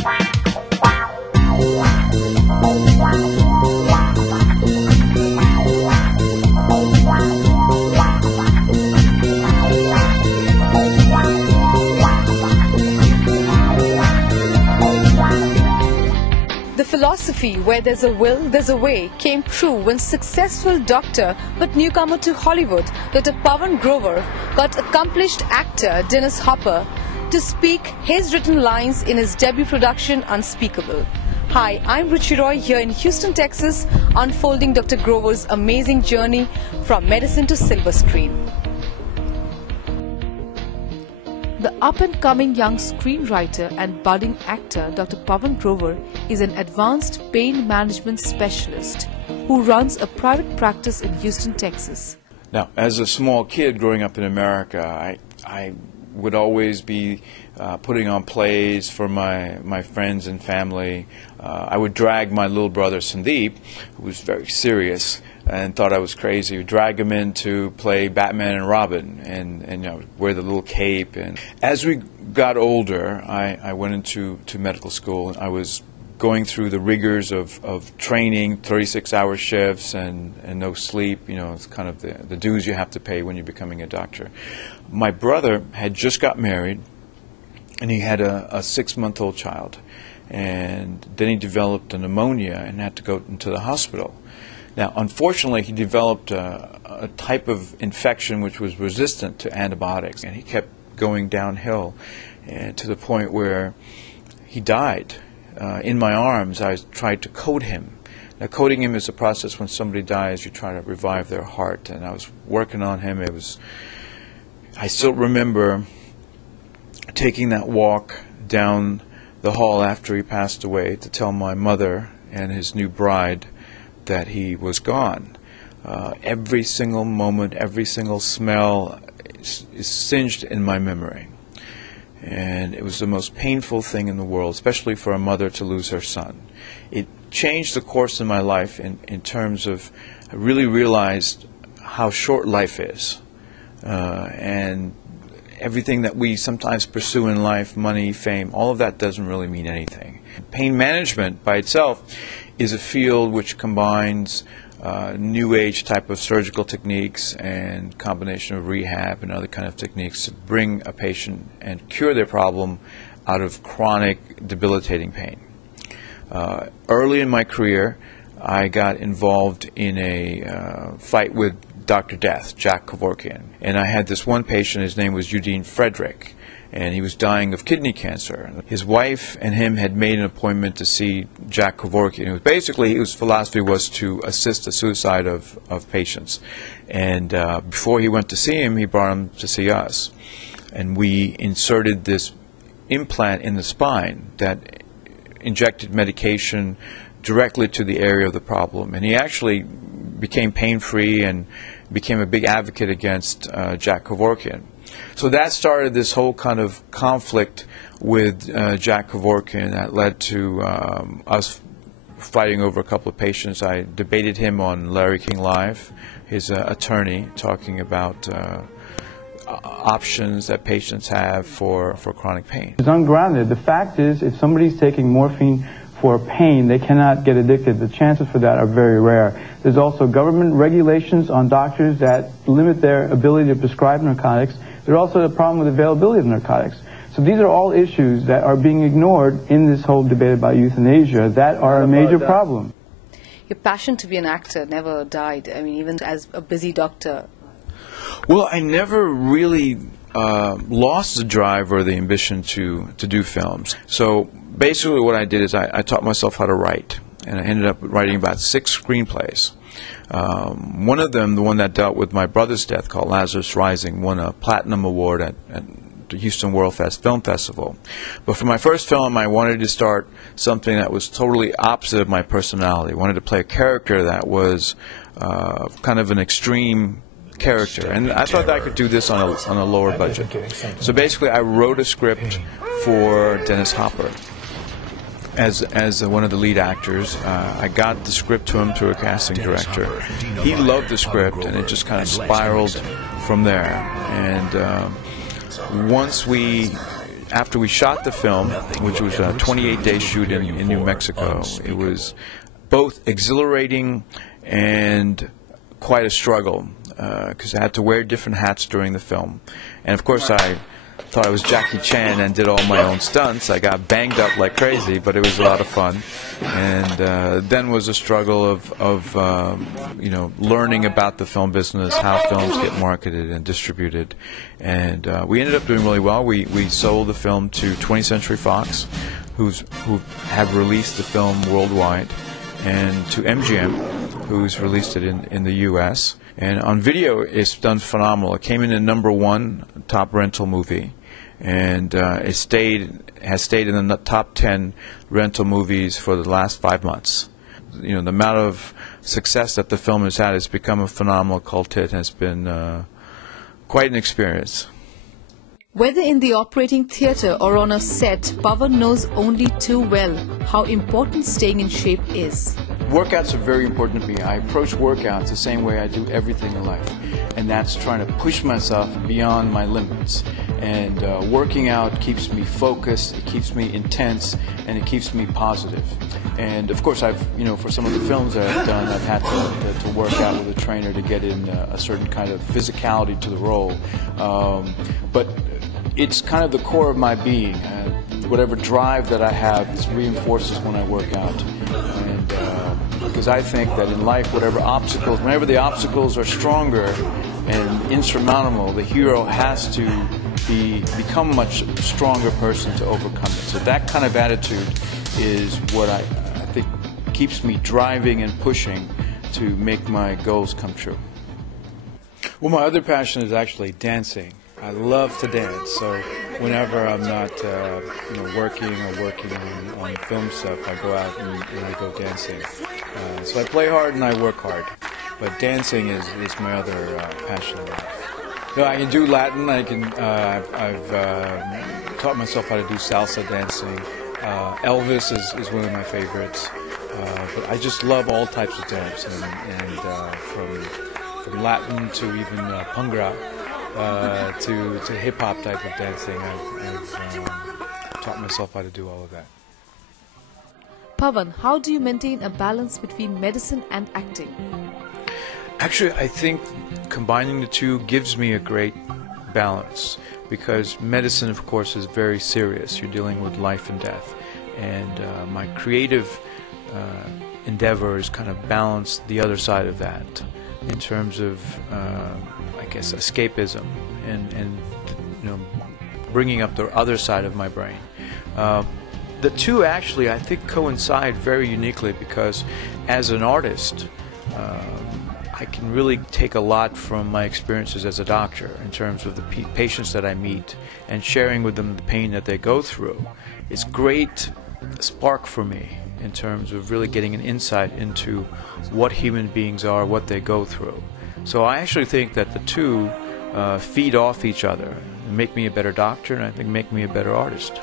The philosophy, where there's a will, there's a way, came true when successful doctor but newcomer to Hollywood, Dr. Pavan Grover, got accomplished actor Dennis Hopper to speak his written lines in his debut production Unspeakable. Hi, I'm Ruchi Roy here in Houston, Texas, unfolding Dr. Grover's amazing journey from medicine to silver screen. The up-and-coming young screenwriter and budding actor Dr. Pavan Grover is an advanced pain management specialist who runs a private practice in Houston, Texas. Now, as a small kid growing up in America, I would always be putting on plays for my friends and family. I would drag my little brother Sandeep, who was very serious and thought I was crazy, would drag him in to play Batman and Robin and you know, wear the little cape. And as we got older, I went into medical school. I was going through the rigors of training, 36-hour shifts and no sleep. You know, it's kind of the dues you have to pay when you're becoming a doctor. My brother had just got married, and he had a 6-month-old child. And then he developed a pneumonia and had to go into the hospital. Now, unfortunately, he developed a type of infection which was resistant to antibiotics, and he kept going downhill and to the point where he died. In my arms, I tried to code him. Now, coding him is a process when somebody dies, you try to revive their heart, and I was working on him. I still remember taking that walk down the hall after he passed away to tell my mother and his new bride that he was gone. Every single moment, every single smell is singed in my memory. And it was the most painful thing in the world, especially for a mother to lose her son. It changed the course of my life in terms of, I really realized how short life is. And everything that we sometimes pursue in life, money, fame, all of that doesn't really mean anything. Pain management by itself is a field which combines new age type of surgical techniques and combination of rehab and other kind of techniques to bring a patient and cure their problem out of chronic debilitating pain. Early in my career, I got involved in a fight with Dr. Death, Jack Kevorkian. And I had this one patient, his name was Eugene Frederick, and he was dying of kidney cancer. His wife and him had made an appointment to see Jack Kevorkian. Basically, his philosophy was to assist the suicide of patients. And before he went to see him, he brought him to see us. And we inserted this implant in the spine that injected medication directly to the area of the problem. And he actually became pain-free and became a big advocate against Jack Kevorkian. So that started this whole kind of conflict with Jack Kevorkian that led to us fighting over a couple of patients. I debated him on Larry King Live, his attorney, talking about options that patients have for chronic pain. It's ungrounded. The fact is, if somebody's taking morphine for pain, they cannot get addicted. The chances for that are very rare. There's also government regulations on doctors that limit their ability to prescribe narcotics. There's also the problem with availability of narcotics. So these are all issues that are being ignored in this whole debate about euthanasia that are a major problem. Your passion to be an actor never died. I mean, even as a busy doctor. Well, I never really lost the drive or the ambition to do films. So basically what I did is I taught myself how to write, and I ended up writing about 6 screenplays. One of them, the one that dealt with my brother's death, called Lazarus Rising, won a Platinum Award at the Houston World Film Festival. But for my first film, I wanted to start something that was totally opposite of my personality. I wanted to play a character that was kind of an extreme character, and I thought that I could do this on a lower budget. So basically, I wrote a script for Dennis Hopper as one of the lead actors. I got the script to him through a casting director. He loved the script, and it just kind of spiraled from there. And once we after we shot the film, which was a 28-day shoot in New Mexico, it was both exhilarating and quite a struggle because I had to wear different hats during the film. And of course I thought I was Jackie Chan and did all my own stunts. I got banged up like crazy, but it was a lot of fun. And then was a struggle of learning about the film business, how films get marketed and distributed. And we ended up doing really well. We sold the film to 20th Century Fox, who have released the film worldwide, and to MGM, who's released it in the U.S. And on video, it's done phenomenal. It came in at #1 top rental movie, and has stayed in the top 10 rental movies for the last 5 months. You know, the amount of success that the film has had has become a phenomenal cult hit, and has been quite an experience. Whether in the operating theatre or on a set, Pavan knows only too well how important staying in shape is. Workouts are very important to me. I approach workouts the same way I do everything in life, and that's trying to push myself beyond my limits. And working out keeps me focused, it keeps me intense, and it keeps me positive. And of course, for some of the films that I've done, I've had to work out with a trainer to get in a certain kind of physicality to the role. But it's kind of the core of my being. Whatever drive that I have, this reinforces when I work out. And because I think that in life, whenever the obstacles are stronger and insurmountable, the hero has to become a much stronger person to overcome it. So that kind of attitude is what I think keeps me driving and pushing to make my goals come true. Well, my other passion is actually dancing. I love to dance, so whenever I'm not working on film stuff, I go out and I go dancing. So I play hard and I work hard, but dancing is my other passion in life. I can do Latin. I've taught myself how to do salsa dancing. Elvis is one of my favorites, but I just love all types of dance, and from Latin to even Bhangra. To hip-hop type of dancing. I've taught myself how to do all of that. Pavan, how do you maintain a balance between medicine and acting? Actually, I think combining the two gives me a great balance, because medicine, of course, is very serious. You're dealing with life and death. And my creative endeavors kind of balance the other side of that in terms of escapism and bringing up the other side of my brain. The two actually, I think, coincide very uniquely, because as an artist, I can really take a lot from my experiences as a doctor in terms of the patients that I meet and sharing with them the pain that they go through. It's a great spark for me in terms of really getting an insight into what human beings are, what they go through. So I actually think that the two feed off each other and make me a better doctor, and I think make me a better artist.